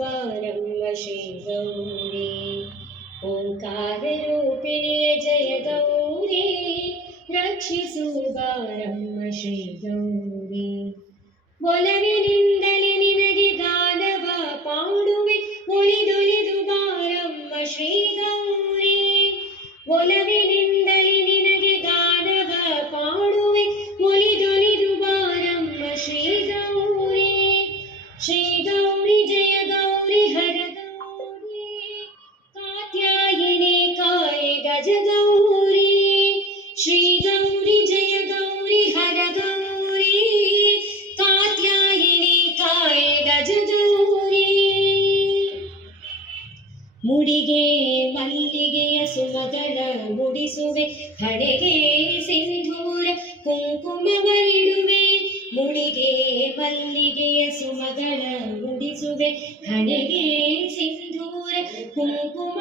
ಬಾರಮ್ಮ ಶ್ರೀ ಗೌರಿ ಓಂಕಾರ ರೂಪಿಣಿಯ ಜಯ ಗೌರಿ ರಕ್ಷಿಸು ಬಾರಮ್ಮ ಶ್ರೀ ಗೌರಿ ಒಲವಿನಿಂದಲೇ ನಿನಗೆ ಗಾನವ ಪಾಡುವೆ ಒಲಿದೊಲಿದು ಬಾರಮ್ಮ ಶ್ರೀ ಗೌರಿ ಒಲವಿನಿಂದಲೇ ನಿನಗೆ ಗಾನವ ಪಾಡುವೆ ಒಲಿದೊಲಿದು ಬಾರಮ್ಮ ಶ್ರೀ ಗೌರಿ ಶ್ರೀ ಗೌರಿ ಜಯ ಗೌರಿ ಹರ ಗೌರಿ ಕಾತ್ಯಾಯಿನಿ ಕಾಯೆ ಗಜ ಗೌರಿ ಶ್ರೀ ಗೌರಿ ಜಯ ಗೌರಿ ಹರ ಗೌರಿ ಕಾತ್ಯಾಯಿನಿ ಕಾಯೆ ಗಜ ಗೌರಿ ಮುಡಿಗೆ ಮಲ್ಲಿಗೆಯ ಸುಮಗಳ ಮುಡಿಸುವೆ ಹಣೆಗೆ ಸಿಂಧೂರ ಕುಂಕುಮವರಿಡುವೆ ಮುಡಿಗೆ ಮಲ್ಲಿಗೆಯ ಸುಮಗಳ ಮುಡಿಸುವೆ ಹಣೆಗೆ ಸಿಂಧೂರ ಕುಂಕುಮ